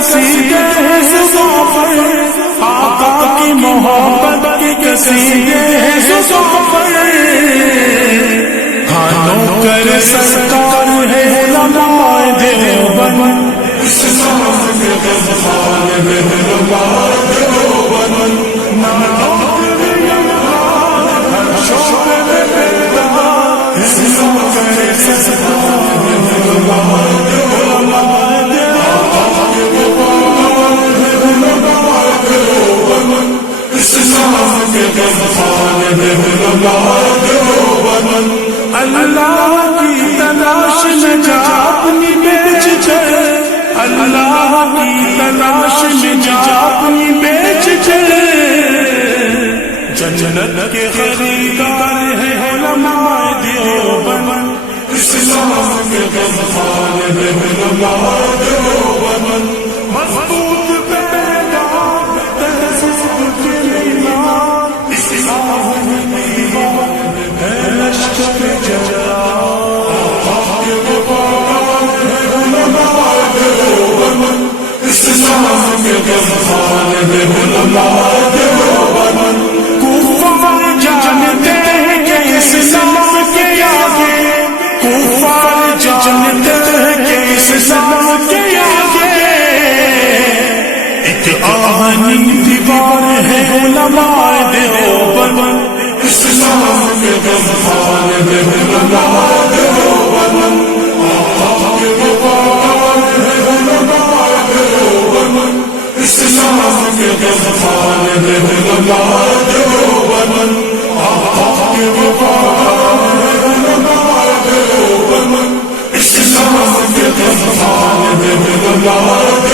قصیدے ہیں زباں پر، آقا کی محبت کے قصیدے ہیں زباں پر، ہاتھوں کر سرکار ہے علماء دیوبند، اللہ کی تلاش میں جا اپنی بیچ کر، اللہ کی تلاش میں جا اپنی بیچ کر، جنت کے خریدار ہے علماء دیوبند، اسلام کے غمخوار ہے علماء دیوبند، مضبوط پیغام تہذیب کے ایمان، اسلام میں ایمان ہے لشکر جلال، کے وفادار ہے علماء دیوبند، اسلام کے غمخوار ہے علماء دیوبند، کفار جانتے ہیں کہ اسلام کے آگے، کفار جانتے ہیں کہ اسلام کے آگے ایک آہنی دیوار ہے علماء دیوبند، اسلام کے غمخوار ہے علماء دیوبند، آقا کے وفادار ہے علماء دیوبند، اسلام کے غمخوار ہے علماء دیوبند، آقا کے وفادار ہے علماء دیوبند، اسلام کے غمخوار ہے علماء